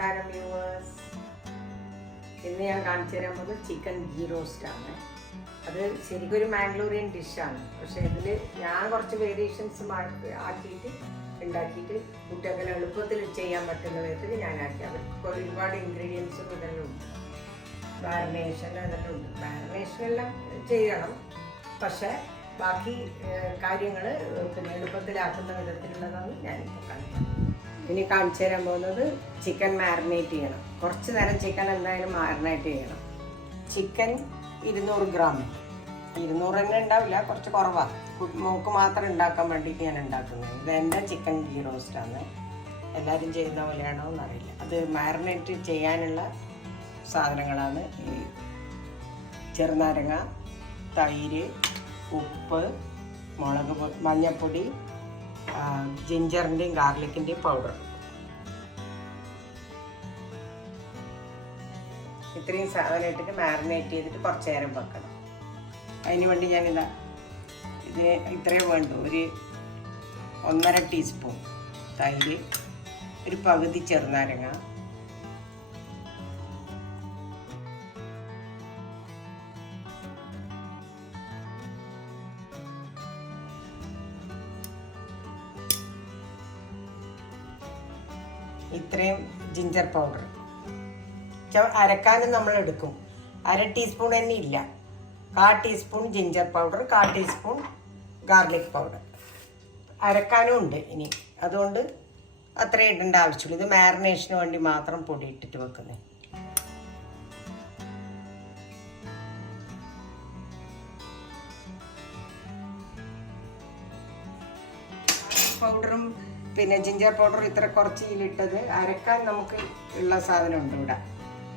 നമസ്കാരം വ്യൂവേഴ്സ്. ഇന്ന് ഞാൻ കാണിച്ചു തരാൻ പോകുന്നത് ചിക്കൻ ഗീ റോസ്റ്റ് ആണ്. അത് ശരിക്കും ഒരു മാംഗ്ലൂരിയൻ ഡിഷാണ്. പക്ഷേ ഇതിൽ ഞാൻ കുറച്ച് വേരിയേഷൻസ് ആക്കിയിട്ട് ഉണ്ടാക്കിയിട്ട് കുട്ടികൾക്ക് എളുപ്പത്തിൽ ചെയ്യാൻ പറ്റുന്ന വിധത്തിൽ ഞാൻ ആക്കി. അവർക്ക് ഒരുപാട് ഇൻഗ്രീഡിയൻസും ഇതെല്ലാം ഉണ്ട്. മാരിനേഷൻ അതെല്ലാം ഉണ്ട്. മാരിനേഷൻ എല്ലാം ചെയ്യണം, പക്ഷേ ബാക്കി കാര്യങ്ങൾ പിന്നെ എളുപ്പത്തിലാക്കുന്ന വിധത്തിലുള്ളതാണ് ഞാനിപ്പോൾ കാണിക്കുന്നത്. ഇനി കാണിച്ചു തരാൻ പോകുന്നത് ചിക്കൻ മാരിനേറ്റ് ചെയ്യണം. കുറച്ച് നേരം ചിക്കൻ എന്തായാലും മാരിനേറ്റ് ചെയ്യണം. Chicken 200 gram. 200 തന്നെ ഉണ്ടാവില്ല, കുറച്ച് കുറവാണ്. മോക്ക് മാത്രം ഉണ്ടാക്കാൻ വേണ്ടിയിട്ട് ഞാൻ ഉണ്ടാക്കുന്നത്. ഇത് എൻ്റെ ചിക്കൻ ഗീ റോസ്റ്റാണ്. എല്ലാവരും ചെയ്യുന്ന പോലെയാണോ എന്നറിയില്ല. അത് മാരിനേറ്റ് ചെയ്യാനുള്ള സാധനങ്ങളാണ് ഈ ചെറുനാരങ്ങ, തൈര്, ഉപ്പ്, മുളക്, മഞ്ഞൾപ്പൊടി, ജിഞ്ചറിൻ്റെയും ഗാർലിക്കിൻ്റെയും പൗഡർ. ഇത്രയും സാധനം ഇട്ടിട്ട് മാരിനേറ്റ് ചെയ്തിട്ട് കുറച്ച് നേരം വെക്കണം. അതിന് വേണ്ടി ഞാനിതാ ഇത് ഇത്രയും വേണ്ടു. ഒരു 1.5 ടീസ്പൂൺ തൈര്, ഒരു പകുതി ചെറുനാരങ്ങ, ഇത്രയും ജിഞ്ചർ പൗഡർ. അരക്കാനും നമ്മൾ എടുക്കും. 1/2 ടീസ്പൂൺ തന്നെ ഇല്ല, 1/4 teaspoon ginger powder, 1/4 teaspoon garlic powder. അരക്കാനും ഉണ്ട് ഇനി, അതുകൊണ്ട് അത്രയും ഇടേണ്ട ആവശ്യമുള്ളൂ. ഇത് മാരിനേഷന് വേണ്ടി മാത്രം പൊടി ഇട്ടിട്ട് വെക്കുന്നത്. പൗഡറും പിന്നെ ജിഞ്ചർ പൗഡർ ഇത്ര കുറച്ച് ഇതിലിട്ടത്. അരക്കാൻ നമുക്ക് ഉള്ള സാധനമുണ്ട് ഇവിടെ.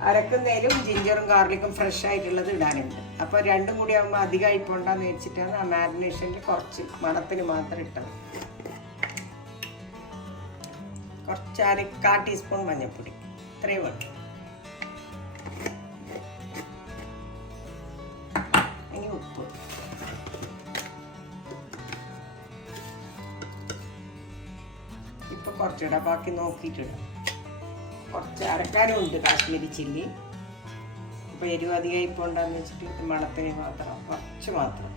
അരക്കുന്നതിലും ജിഞ്ചറും ഗാർലിക്കും ഫ്രഷ് ആയിട്ടുള്ളത് ഇടാനുണ്ട്. അപ്പോൾ രണ്ടും കൂടി ആകുമ്പോൾ അധികമായി പോണ്ടെന്ന് വെച്ചിട്ടാണ് ആ മാരിനേഷനിൽ കുറച്ച് മണത്തിന് മാത്രം ഇട്ടത്. കുറച്ച് 1/4 ടീസ്പൂൺ മഞ്ഞൾപ്പൊടി, ഇത്രയും വേണം. ഇനി ഉപ്പ്, ഇപ്പം കുറച്ചിടാം, ബാക്കി നോക്കിയിട്ടിടാം. കുറച്ച് അരക്കാനും ഉണ്ട് കാശ്മീരി ചില്ലി. ഇപ്പോൾ എരിവ് അധികമായി പോണ്ടെന്ന് വെച്ചിട്ട് മണത്തിന് മാത്രം കുറച്ച് മാത്രം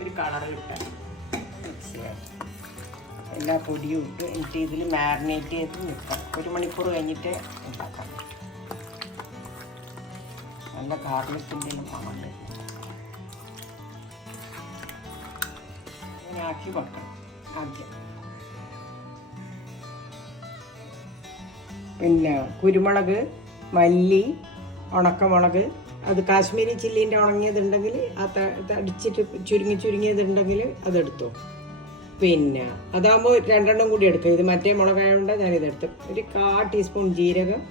ഒരു കളർ കിട്ടാൻ മിക്സ് ചെയ്യാം. എല്ലാ പൊടിയും ഇട്ട് എന്നിട്ട് ഇതിൽ മാരിനേറ്റ് ചെയ്ത് നിൽക്കാം. 1 മണിക്കൂർ കഴിഞ്ഞിട്ട് ഉണ്ടാക്കാം. നല്ല ഗാർലിക്കിൻ്റെ മണം അങ്ങനെ ആക്കി വെക്കണം. ആദ്യം പിന്നെ കുരുമുളക്, മല്ലി, ഉണക്കമുളക്, അത് കാശ്മീരി ചില്ലീൻ്റെ ഉണങ്ങിയതുണ്ടെങ്കിൽ അത് അടിച്ചിട്ട് ചുരുങ്ങിയതുണ്ടെങ്കിൽ അതെടുത്തു. പിന്നെ അതാകുമ്പോൾ 2 കൂടി എടുക്കുക. ഇത് മറ്റേ മുളകായതുകൊണ്ട് ഞാനിതെടുത്തു. ഒരു 1/4 ടീസ്പൂൺ ജീരകം,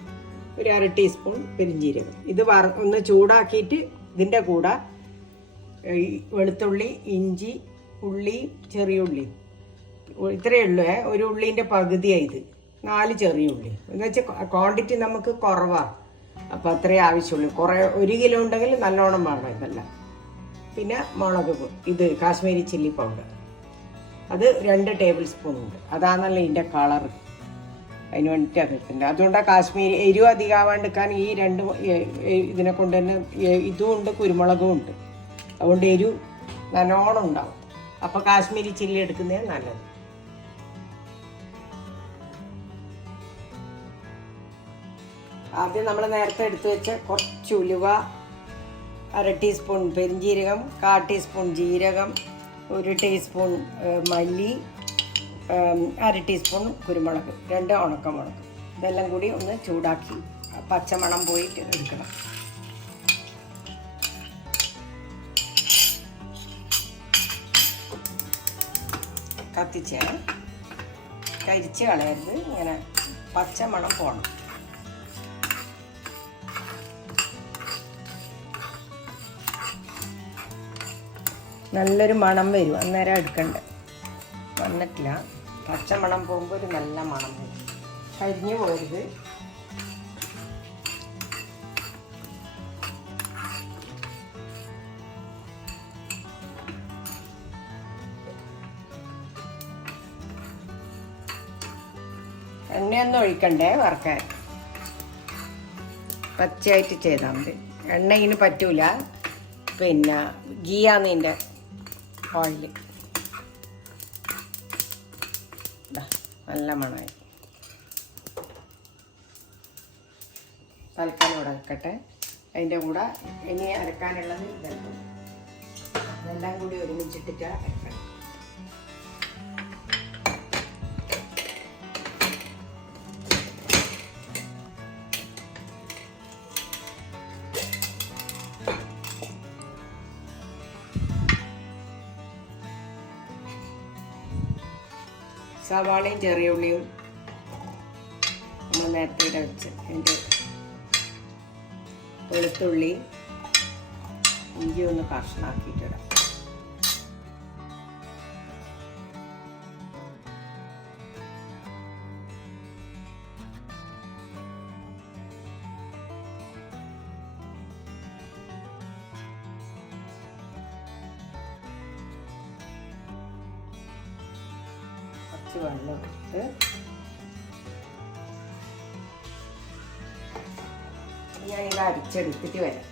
ഒരു 1/2 ടീസ്പൂൺ പെരിഞ്ജീരകം. ഇത് ഒന്ന് ചൂടാക്കിയിട്ട് ഇതിൻ്റെ കൂടെ വെളുത്തുള്ളി, ഇഞ്ചി, ഉള്ളി, ചെറിയ ഉള്ളി, ഇത്രയേ ഉള്ളൂ. ഒരു ഉള്ളീൻ്റെ പകുതിയാണ് ഇത്. 4 ചെറിയ ഉള്ളി എന്ന് വെച്ചാൽ ക്വാണ്ടിറ്റി നമുക്ക് കുറവാണ്, അപ്പോൾ അത്രേ ആവശ്യമുള്ളൂ. 1 കിലോ ഉണ്ടെങ്കിൽ നല്ലോണം വേണം ഇതെല്ലാം. പിന്നെ മുളക്, ഇത് കാശ്മീരി ചില്ലി പൗഡർ, അത് 2 ടേബിൾ സ്പൂൺ ഉണ്ട്. അതാണല്ലോ ഇതിൻ്റെ കളർ. അതിന് വേണ്ടിയിട്ട് അത് എടുത്തിട്ടുണ്ട്. അതുകൊണ്ടാണ് കാശ്മീരി എരിവ് അധികമാവാണ്ടിരിക്കാൻ ഈ 2 ഇതിനെ കൊണ്ട് തന്നെ ഇതും ഉണ്ട്, കുരുമുളകും ഉണ്ട്. അതുകൊണ്ട് എരിവ് നല്ലോണം ഉണ്ടാവും. അപ്പോൾ കാശ്മീരി ചില്ലി എടുക്കുന്നതാണ് നല്ലത്. ആദ്യം നമ്മൾ നേരത്തെ എടുത്തു വെച്ച കുറച്ച് ഉലുവ, 1/2 ടീസ്പൂൺ പെരിഞ്ജീരകം, 1/4 ടീസ്പൂൺ ജീരകം, 1 ടീസ്പൂൺ മല്ലി, 1/2 ടീസ്പൂൺ കുരുമുളക്, 2 ഉണക്കമുളക്. ഇതെല്ലാം കൂടി ഒന്ന് ചൂടാക്കി പച്ചമണം പോയിട്ട് എടുക്കണം. കത്തിച്ച് കരിച്ച് കളയരുത്, ഇങ്ങനെ പച്ചമണം പോകണം. നല്ലൊരു മണം വരും, അന്നേരം എടുക്കണ്ട. വന്നിട്ടില്ല, പച്ചമണം പോകുമ്പോൾ ഒരു നല്ല മണം വരും. കരിഞ്ഞു പോരുത്. എണ്ണ എണ്ണയൊന്നും ഒഴിക്കണ്ടേ വറുക്കാൻ, പച്ചയായിട്ട് ചെയ്താൽ മതി. എണ്ണ ഇതിന് പറ്റൂല, പിന്നെ ഗീയാണ് ഇതിൻ്റെ ഓയിൽ. നല്ല മണമായി. തൽക്കാലം ഇവിടെ വെക്കട്ടെ. അതിൻ്റെ കൂടെ ഇനി അരക്കാനുള്ളത് ഇതെല്ലാം കൂടി ഒരുമിച്ചിട്ടിട്ട് അരക്കണം. സവാളയും ചെറിയ ഉള്ളിയും നമ്മൾ നേരത്തെ വെച്ച് അതിൻ്റെ വെളുത്തുള്ളി ഇഞ്ചി ഒന്ന് കഷ്ണാക്കിയിട്ടിടാം. കുറച്ച് വെള്ളം ഇട്ട് ഞാനിത് അരിച്ചെടുത്തിട്ട് വരാം.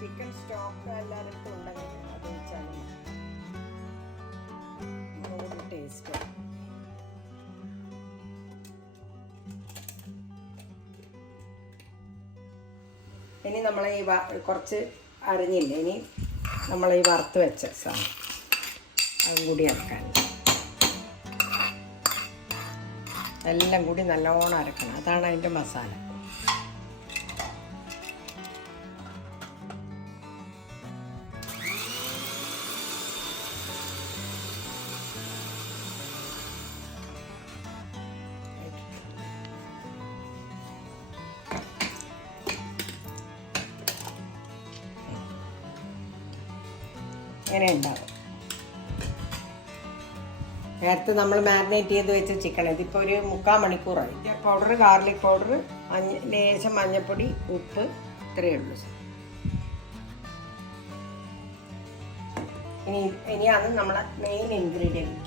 ചിക്കൻ സ്റ്റോക്ക് എല്ലാവരും ഉണ്ടെങ്കിൽ അത് വെച്ചാലും ഒന്നുകൂടി ടേസ്റ്റ്. ഇനി നമ്മൾ ഈ കുറച്ച് അരിഞ്ഞില്ലേ, ഇനി നമ്മൾ ഈ വറുത്ത് വെച്ച സാധനം അതും കൂടി അരക്കാൻ. എല്ലാം കൂടി നല്ലോണം അരക്കണം, അതാണ് അതിൻ്റെ മസാല. ഇങ്ങനെ ഉണ്ടാവും. നേരത്തെ നമ്മൾ മാരിനേറ്റ് ചെയ്ത് വെച്ച ചിക്കൻ ഇതിപ്പോൾ ഒരു 3/4 മണിക്കൂറായി. പൗഡർ, ഗാർലിക് പൗഡർ, ലേശം മഞ്ഞൾപ്പൊടി, ഉപ്പ്, ഇത്രയേ ഉള്ളൂ. ഇനിയാണ് നമ്മളെ main ingredient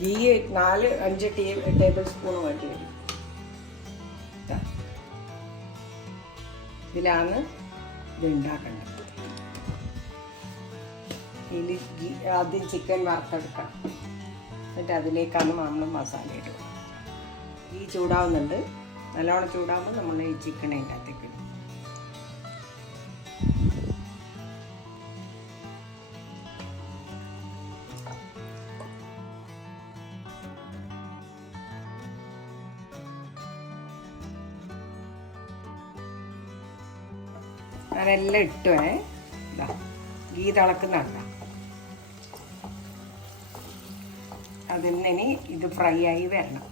ghee 4-5 table spoon വേണ്ടി വരും. ഇതിലാണ് ഇത് ഉണ്ടാക്കേണ്ടത്. ഇതിൽ ആദ്യം ചിക്കൻ വറുത്തെടുക്കണം, എന്നിട്ട് അതിലേക്കാണ് നമ്മൾ മസാല ഇടുക. ഈ ചൂടാവുന്നുണ്ട്, നല്ലോണം ചൂടാകുമ്പോൾ നമ്മൾ ഈ ചിക്കൻ അതിൻ്റെ അകത്തേക്ക് ഇടും. ഞാനെല്ലാം ഇട്ടുവേ. ഇതാ ഗീ തിളക്കുന്നുണ്ട. അതിന് ഇത് ഫ്രൈ ആയി വരണം.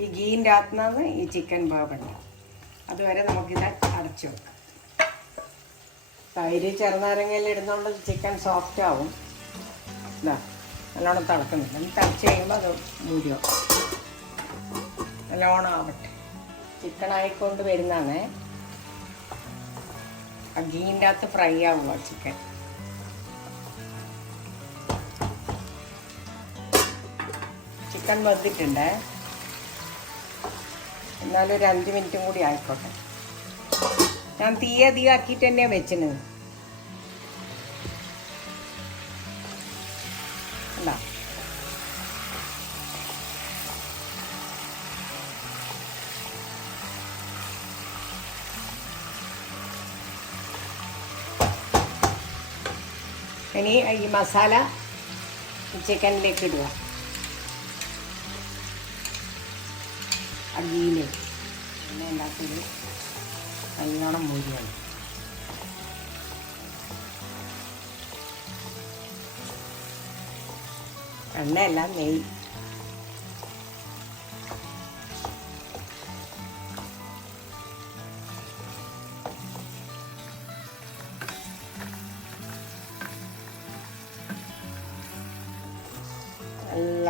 ഈ ഗീൻ്റെ അകത്തുനിന്നാണ് ഈ ചിക്കൻ വേവണ്ട. അതുവരെ നമുക്കിത് അടച്ചു വെക്കാം. തൈര് ചെറുനാരങ്ങയിൽ ഇടുന്നതുകൊണ്ട് ചിക്കൻ സോഫ്റ്റ് ആവും. ഇതാ നല്ലോണം തിളക്കുന്നില്ല. ഇനി തിളച്ച് കഴിയുമ്പോൾ അത് മൂടിയോ നല്ലോണം ആവട്ടെ. ചിക്കൻ ആയിക്കൊണ്ട് വരുന്നതാണേ. ആ ഗീൻ്റെ അകത്ത് ഫ്രൈ ആവുക ചിക്കൻ. ചിക്കൻ വെന്തിട്ടുണ്ട്, എന്നാലും ഒരു 5 മിനിറ്റും കൂടി ആയിക്കോട്ടെ. ഞാൻ തീ അധികമാക്കിയിട്ട് തന്നെയാണ് വെച്ചിന്. അല്ല ഇനി ഈ മസാല ചിക്കനിലേക്ക് ഇടുക. അടിയിലേക്ക് എണ്ണ ഉണ്ടാക്കിയത് നല്ലോണം മൂടിയാണ്. എണ്ണയല്ല, നെയ്യ്.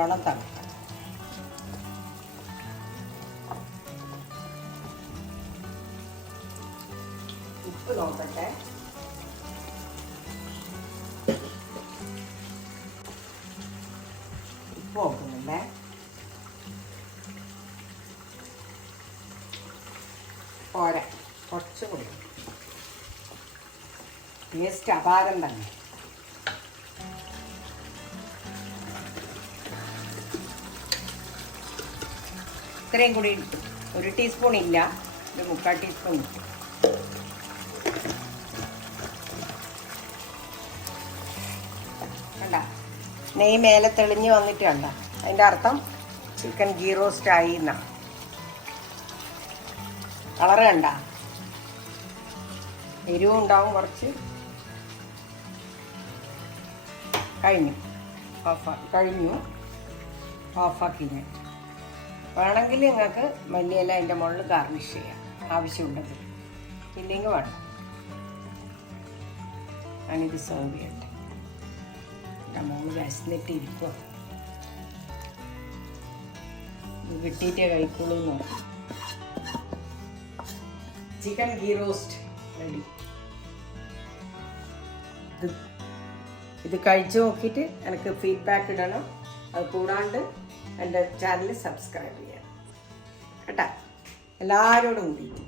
നല്ലോണം തിളക്കാം. ഉപ്പ് നോക്കട്ടെ. ഉപ്പ് നോക്കുന്നുണ്ടേ. പോരാ, കുറച്ച് കൂടി. ടേസ്റ്റ് അപാരം തന്നെ. ഇത്രയും കൂടി ഇട്ടു. 1 ടീസ്പൂൺ ഇല്ല, ഒരു 3/4 ടീസ്പൂൺ ഇട്ടു. കണ്ട, നെയ്യ് മേലെ തെളിഞ്ഞ് വന്നിട്ട് കണ്ട, അതിൻ്റെ അർത്ഥം ചിക്കൻ ഗീ റോസ്റ്റ് ആയി എന്നാണ്. കളറ് കണ്ട, എരിവും ഉണ്ടാവും കുറച്ച്. കഴിഞ്ഞു ഓഫാക്കി ഞാൻ. വേണമെങ്കിൽ നിങ്ങൾക്ക് മല്ലിയില അതിൻ്റെ മുകളിൽ ഗാർണിഷ് ചെയ്യാം ആവശ്യമുള്ളത്, ഇല്ലെങ്കിൽ വേണം. ഞാനിത് സെർവ് ചെയ്യട്ടെ. എൻ്റെ മോള് വിശന്നിട്ടിരിക്കുക, ഇത് കിട്ടിയിട്ടേ കഴിക്കുള്ളൂ എന്ന് നോക്കാം. Chicken ghee roast ready. ഇത് കഴിച്ചു നോക്കിയിട്ട് എനിക്ക് ഫീഡ്ബാക്ക് ഇടണം. അത് കൂടാണ്ട് എൻ്റെ ചാനൽ സബ്സ്ക്രൈബ് ചെയ്യണം കേട്ടോ, എല്ലാവരോടും കൂടിയിട്ട്.